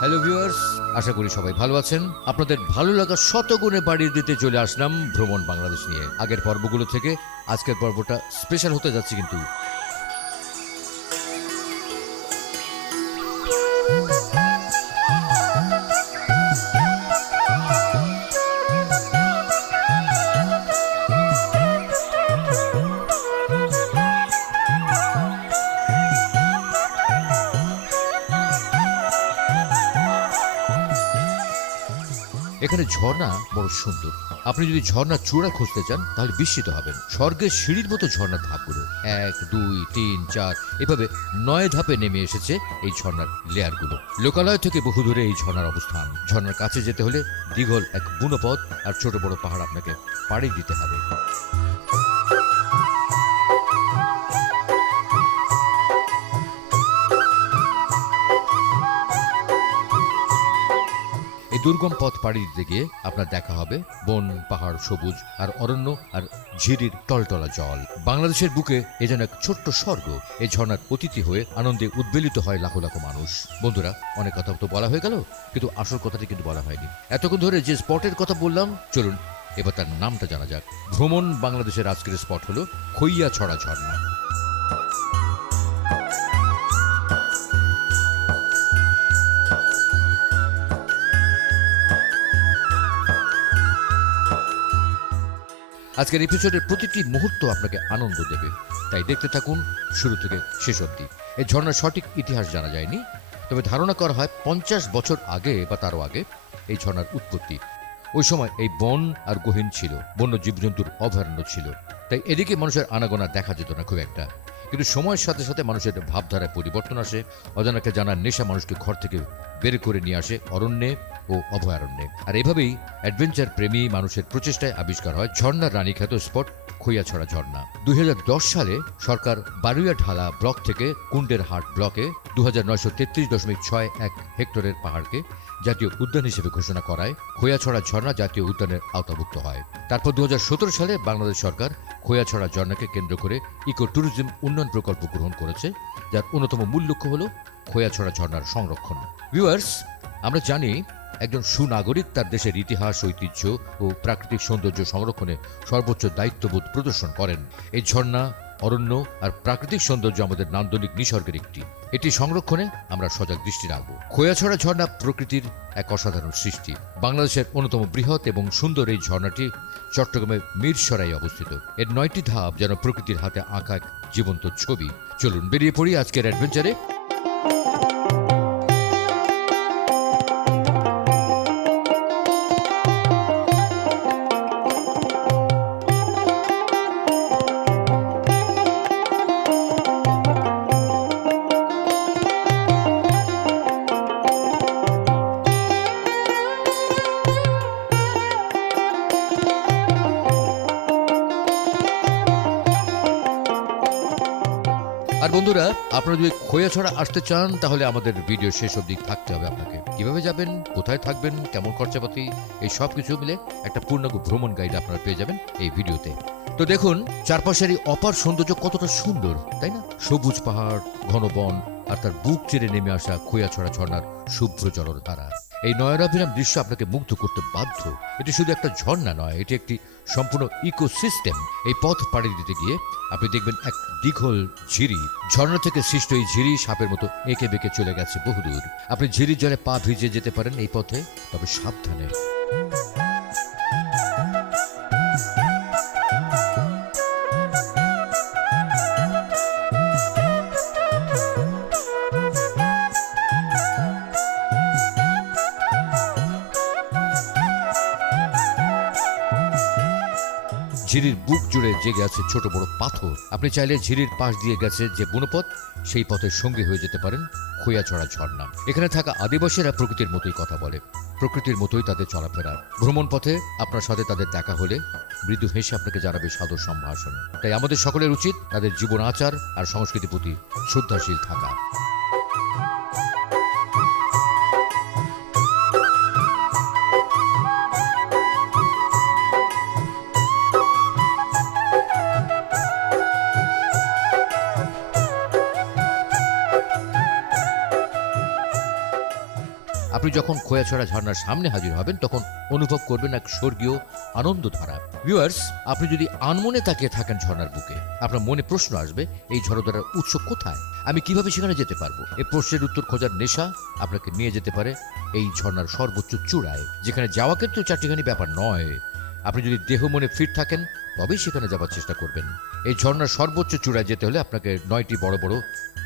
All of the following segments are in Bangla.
হ্যালো ভিউয়ার্স আশা করি সবাই ভালো আছেন। আপনাদের ভালো লাগা শতগুণে বাড়িয়ে দিতে চলে আসলাম ভ্রমণ বাংলাদেশ নিয়ে। আগের পর্বগুলো থেকে আজকের পর্বটা স্পেশাল হতে যাচ্ছে কিন্তু এখানে ঝর্ণা বড় সুন্দর। আপনি যদি ঝর্ণার চূড়া খুঁজতে চান, তাহলে বিস্মিত হবেন। স্বর্গের সিঁড়ির মতো ঝর্ণার ধাপগুলো। এক, দুই, তিন, চার, এভাবে নয় ধাপে নেমে এসেছে এই ঝর্ণার লেয়ারগুলো। লোকালয় থেকে বহু দূরে এই ঝর্ণার অবস্থান। ঝর্ণার কাছে যেতে হলে দীঘল এক বুনপথ আর ছোট বড় পাহাড় আপনাকে পাড়ি দিতে হবে। এই দুর্গম পথ পাড়ি দিতে গিয়ে আপনার দেখা হবে বন, পাহাড়, সবুজ আর অরণ্য আর ঝিরির টলটলা জল। বাংলাদেশের বুকে এ যেন এক ছোট্ট স্বর্গ এই ঝর্ণার অতিথি হয়ে আনন্দে উদ্বেলিত হয় লাখো লাখো মানুষ। বন্ধুরা, অনেক কথা তো বলা হয়ে গেল, কিন্তু আসল কথাটি কিন্তু বলা হয়নি। এতক্ষণ ধরে যে স্পটের কথা বললাম, চলুন এবার তার নামটা জানা যাক। ভ্রমণ বাংলাদেশের আজকের স্পট হলো খইয়া ছড়া ঝর্ণা। আজকের এপিসোডের প্রতিটি মুহূর্ত আপনাকে আনন্দ দেবে। তাই দেখতে থাকুন, শুরু থেকে শেষ অবধি। এই ঝর্ণার সঠিক ইতিহাস জানা যায়নি, তবে ধারণা করা হয় পঞ্চাশ বছর আগে বা তারও আগে এই ঝর্ণার উৎপত্তি। ওই সময় এই বন আর গহীন ছিল বন্য জীবজন্তুর অভয়ারণ্য ছিল। তাই এদিকে মানুষের আনাগোনা দেখা যেত না খুব একটা। কিন্তু সময়ের সাথে সাথে মানুষের ভাবধারায় পরিবর্তন আসে। অজানাকে জানার নেশা মানুষকে ঘর থেকে বের করে নিয়ে আসে অরণ্যে ও অভয়ারণ্যে। আর এভাবেই অ্যাডভেঞ্চার প্রেমী মানুষের প্রচেষ্টায় আবিষ্কার হয় ঝর্ণার রানী খ্যাত স্পট খৈয়াছড়া ঝর্ণা। দুই হাজার দশ সালে সরকার বারুইয়া ঢালা ব্লক থেকে কুণ্ডের হাট ব্লকে দুই হাজার এক হেক্টরের পাহাড়কে জাতীয় উদ্যান হিসেবে ঘোষণা করায় খোয়াছড়া ঝর্ণা জাতীয় উদ্যানের আওতাভুক্ত হয়। তারপর দু হাজার সতেরো সালে বাংলাদেশ সরকার খোয়াছড়া ঝর্ণাকে কেন্দ্র করে ইকো ট্যুরিজম উন্নয়ন প্রকল্প গ্রহণ করেছে, যার অন্যতম মূল লক্ষ্য হল খোয়াছড়া ঝর্ণার সংরক্ষণ। ভিউয়ার্স আমরা জানি একজন সুনাগরিক তার দেশের ইতিহাস, ঐতিহ্য ও প্রাকৃতিক সৌন্দর্য সংরক্ষণে সর্বোচ্চ দায়িত্ববোধ প্রদর্শন করেন। এই ঝর্ণা, অরণ্য আর প্রাকৃতিক সৌন্দর্য আমাদের নান্দনিক নিসর্গের একটি। এটি সংরক্ষণে আমরা সজাগ দৃষ্টি রাখব। খোয়াছড়া ঝর্ণা প্রকৃতির এক অসাধারণ সৃষ্টি। বাংলাদেশের অন্যতম বৃহৎ এবং সুন্দর এই ঝর্ণাটি চট্টগ্রামের মিরসরাই অবস্থিত। এর নয়টি ধাপ যেন প্রকৃতির হাতে আঁকা এক জীবন্ত ছবি। চলুন বেরিয়ে পড়ি আজকের অ্যাডভেঞ্চারে। আর বন্ধুরা, আপনারা যদি খোয়া ছড়া আসতে চান, তাহলে আমাদের ভিডিও শেষ অব্দি থাকতে হবে আপনাকে। কীভাবে যাবেন, কোথায় থাকবেন, কেমন খরচাপাতি, এই সব কিছু মিলে একটা পূর্ণাঙ্গ ভ্রমণ গাইড আপনারা পেয়ে যাবেন এই ভিডিওতে। তো দেখুন, চারপাশের এই অপার সৌন্দর্য কতটা সুন্দর, তাই না? সবুজ পাহাড়, ঘন বন, আর তার বুক চেড়ে নেমে আসা খোয়াছড়া ঝর্ণার শুভ্র জলর ধারা এই নয়নাভিরাম দৃশ্য আপনাকে মুগ্ধ করতে বাধ্য। এটি শুধু একটা ঝর্ণা নয়, এটি একটি সম্পূর্ণ ইকোসিস্টেম। এই পথ পাড়ি দিতে গিয়ে আপনি দেখবেন এক দীঘল ঝিরি। ঝর্ণা থেকে সৃষ্ট এই ঝিরি সাপের মতো এঁকে বেঁকে চলে গেছে বহুদূর। আপনি ঝিরির জলে পা ভিজে যেতে পারেন এই পথে, তবে সাবধানে। ঝিরির বুক জুড়ে জেগে আছে ছোট বড় পাথর। আপনি চাইলে ঝিরির পাশ দিয়ে গেছে যে বুনোপথ, সেই পথের সঙ্গী হয়ে যেতে পারেন খোয়াছড়া ঝর্ণা। এখানে থাকা আদিবাসীরা প্রকৃতির মতোই কথা বলে। প্রকৃতির মতোই তাদের চলাফেরা। ভ্রমণ পথে আপনার সাথে তাদের দেখা হলে মৃদু হেসে আপনাকে জানাবে সাদর সম্ভাষণ। তাই আমাদের সকলের উচিত তাদের জীবন আচার আর সংস্কৃতির প্রতি শ্রদ্ধাশীল থাকা। আপনি যখন খোয়াছড়া ঝর্ণার সামনে হাজির হবেন, তখন অনুভব করবেন এক স্বর্গীয় আনন্দ ধারা ভিউয়ার্স আপনি যদি আনমনে তাকিয়ে থাকেন ঝর্ণার বুকে, আপনার মনে প্রশ্ন আসবে, এই ঝড়ধারার উৎস কোথায়? আমি কীভাবে সেখানে যেতে পারব? এই প্রশ্নের উত্তর খোঁজার নেশা আপনাকে নিয়ে যেতে পারে এই ঝর্ণার সর্বোচ্চ চূড়ায়, যেখানে যাওয়া কিন্তু চারটিখানি ব্যাপার নয়। আপনি যদি দেহ মনে ফিট থাকেন তবেই সেখানে যাওয়ার চেষ্টা করবেন। এই ঝর্ণার সর্বোচ্চ চূড়ায় যেতে হলে আপনাকে নয়টি বড় বড়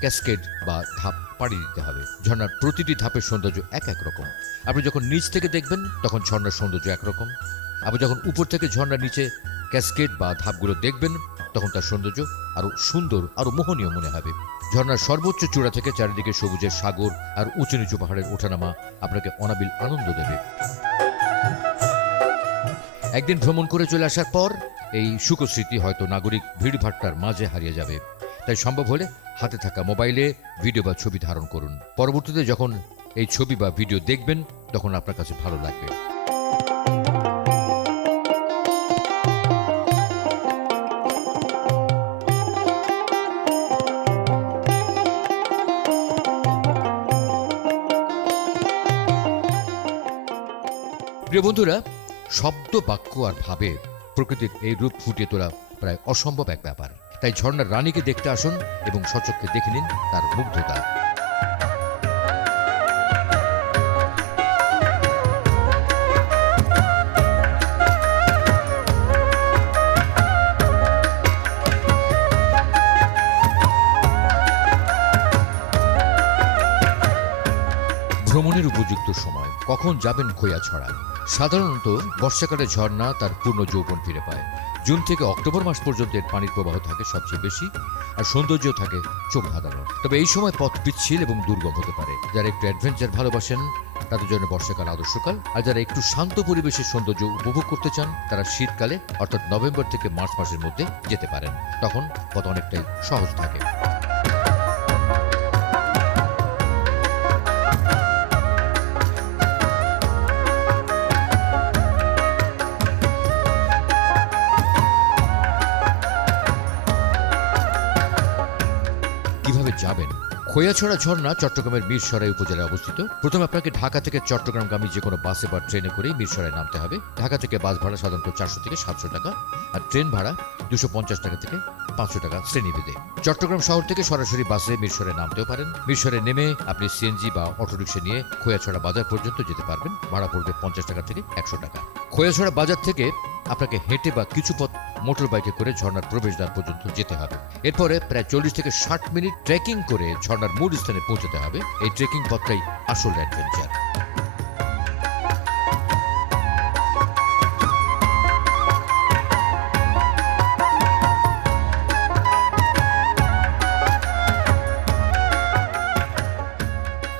ক্যাসকেড বা ধাপ পাড়ি দিতে হবে। ঝর্ণার প্রতিটি ধাপের সৌন্দর্য এক এক রকম। আপনি যখন নিচ থেকে দেখবেন, তখন ঝর্ণার সৌন্দর্য একরকম আপনি যখন উপর থেকে ঝর্ণার নিচে ক্যাসকেড বা ধাপগুলো দেখবেন, তখন তার সৌন্দর্য আরও সুন্দর আরও মোহনীয় মনে হবে। ঝর্ণার সর্বোচ্চ চূড়া থেকে চারিদিকে সবুজের সাগর আর উঁচু নিচু পাহাড়ের ওঠানামা আপনাকে অনাবিল আনন্দ দেবে। একদিন ভ্রমণ করে চলে আসার পর এই সুখস্মৃতি হয়তো নাগরিক ভিড়ভাট্টার মাঝে হারিয়ে যাবে। তাই সম্ভব হলে হাতে থাকা মোবাইলে ভিডিও বা ছবি ধারণ করুন। পরবর্তীতে যখন এই ছবি বা ভিডিও দেখবেন, তখন আপনার কাছে ভালো লাগবে। প্রিয় বন্ধুরা শব্দ, বাক্য আর ভাবে প্রকৃতির এই রূপ ফুটিয়ে তোলা প্রায় অসম্ভব এক ব্যাপার। তাই ঝর্ণার রানীকে দেখতে আসুন এবং সচক্ষে দেখে নিন তার মুগ্ধতা। ভ্রমণের উপযুক্ত সময়। কখন যাবেন খোয়াছড়া সাধারণত বর্ষাকালে ঝর্ণা তার পূর্ণ যৌবন ফিরে পায়। জুন থেকে অক্টোবর মাস পর্যন্ত এর পানির প্রবাহ থাকে সবচেয়ে বেশি, আর সৌন্দর্য থাকে চোখ ধাঁধানো তবে এই সময় পথ পিচ্ছিল এবং দুর্গম হতে পারে। যারা একটু অ্যাডভেঞ্চার ভালোবাসেন, তাদের জন্য বর্ষাকাল আদর্শকাল। আর যারা একটু শান্ত পরিবেশের সৌন্দর্য উপভোগ করতে চান, তারা শীতকালে, অর্থাৎ নভেম্বর থেকে মার্চ মাসের মধ্যে যেতে পারেন। তখন পথ অনেকটাই সহজ থাকে। যাবেন। খৈয়াছড়া ঝর্ণা চট্টগ্রামের মিরসরাই উপজেলায় অবস্থিত। প্রথমে আপনাকে ঢাকা থেকে চট্টগ্রামগামী যে কোনো বাসে বা ট্রেনে করেই মিরসরাই নামতে হবে। ঢাকা থেকে বাস ভাড়া সাধারণত চারশো থেকে সাতশো টাকা আর ট্রেন ভাড়া দুশো পঞ্চাশ টাকা থেকে পাঁচশো টাকা শ্রেণীভেদে। চট্টগ্রাম শহর থেকে সরাসরি বাসে মিরসরে নামতেও পারেন। মিরসরে নেমে আপনি সিএনজি বা অটোরিকশা নিয়ে খোয়াছড়া বাজার পর্যন্ত যেতে পারবেন। ভাড়া পড়বে পঞ্চাশ টাকা থেকে একশো টাকা। খোয়াছড়া বাজার থেকে আপনাকে হেঁটে বা কিছু পথ মোটর বাইকে করে ঝর্ণার প্রবেশদ্বার পর্যন্ত যেতে হবে। এরপরে প্রায় চল্লিশ থেকে ষাট মিনিট ট্রেকিং করে ঝর্ণার মূল স্থানে পৌঁছতে হবে। এই ট্রেকিং পথটাই আসল অ্যাডভেঞ্চার।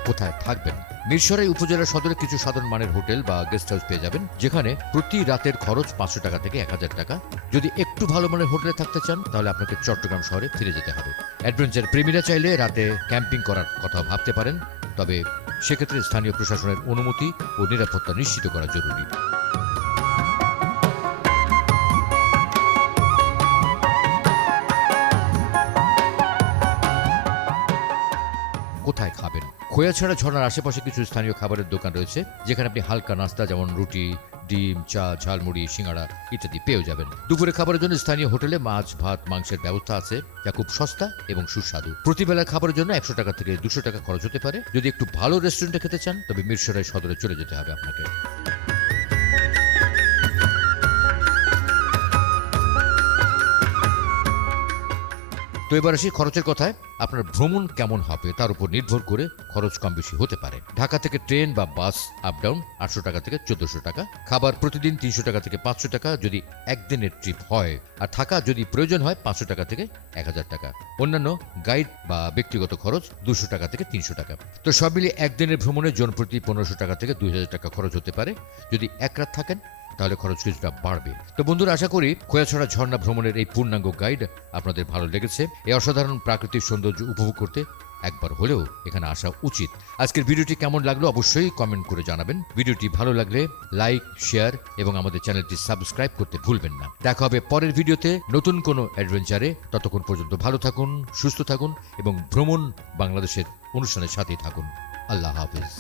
কোথায় থাকবেন? মিরসরাই উপজেলা সদরে কিছু সাধারণ মানের হোটেল বা গেস্ট হাউস পেয়ে যাবেন, যেখানে প্রতি রাতের খরচ পাঁচশো টাকা থেকে এক হাজার টাকা। যদি একটু ভালো মানের হোটেলে থাকতে চান, তাহলে আপনাকে চট্টগ্রাম শহরে ফিরে যেতে হবে। অ্যাডভেঞ্চার প্রেমীরা চাইলে রাতে ক্যাম্পিং করার কথা ভাবতে পারেন, তবে সেক্ষেত্রে স্থানীয় প্রশাসনের অনুমতি ও নিরাপত্তা নিশ্চিত করা জরুরি। খোয়াছড়া ঝর্ণার আশেপাশে কিছু স্থানীয় খাবারের দোকান রয়েছে, যেখানে আপনি হালকা নাস্তা, যেমন রুটি, ডিম, চা, ঝালমুড়ি, সিঙ্গাড়া ইত্যাদি পেয়েও যাবেন। দুপুরে খাবারের জন্য স্থানীয় হোটেলে মাছ, ভাত, মাংসের ব্যবস্থা আছে, যা খুব সস্তা এবং সুস্বাদু। প্রতিবেলা খাবারের জন্য একশো টাকা থেকে দুশো টাকা খরচ হতে পারে। যদি একটু ভালো রেস্টুরেন্টে খেতে চান, তবে মিরসরাই সদরে চলে যেতে হবে আপনাকে। তো এবার আসি খরচের কথায়। আপনার ভ্রমণ কেমন হবে তার উপর নির্ভর করে খরচ কম বেশি হতে পারে। ঢাকা থেকে ট্রেন বা বাস আপ ডাউন আটশো টাকা থেকে চোদ্দশো টাকা। খাবার প্রতিদিন তিনশো টাকা থেকে পাঁচশো টাকা যদি একদিনের ট্রিপ হয়। আর থাকা যদি প্রয়োজন হয় পাঁচশো টাকা থেকে এক হাজার টাকা। অন্যান্য গাইড বা ব্যক্তিগত খরচ দুশো টাকা থেকে তিনশো টাকা। তো সব মিলিয়ে একদিনের ভ্রমণে জন প্রতি পনেরোশো টাকা থেকে দুই হাজার টাকা খরচ হতে পারে। যদি এক রাত থাকেন তাহলে খরচ কিছুটা বাড়বে। তো বন্ধুরা, আশা করি খোয়াছড়া ঝর্ণা ভ্রমণের এই পূর্ণাঙ্গ গাইড আপনাদের ভালো লেগেছে। এই অসাধারণ প্রাকৃতিক সৌন্দর্য উপভোগ করতে একবার হলেও এখানে আসা উচিত। আজকের ভিডিওটি কেমন লাগল অবশ্যই কমেন্ট করে জানাবেন। ভিডিওটি ভালো লাগলে লাইক শেয়ার এবং আমাদের চ্যানেলটি সাবস্ক্রাইব করতে ভুলবেন না। দেখা হবে পরের ভিডিওতে নতুন কোনো অ্যাডভেঞ্চারে ততক্ষণ পর্যন্ত ভালো থাকুন, সুস্থ থাকুন এবং ভ্রমণ বাংলাদেশের অনুষ্ঠানের সাথেই থাকুন। আল্লাহ হাফিজ।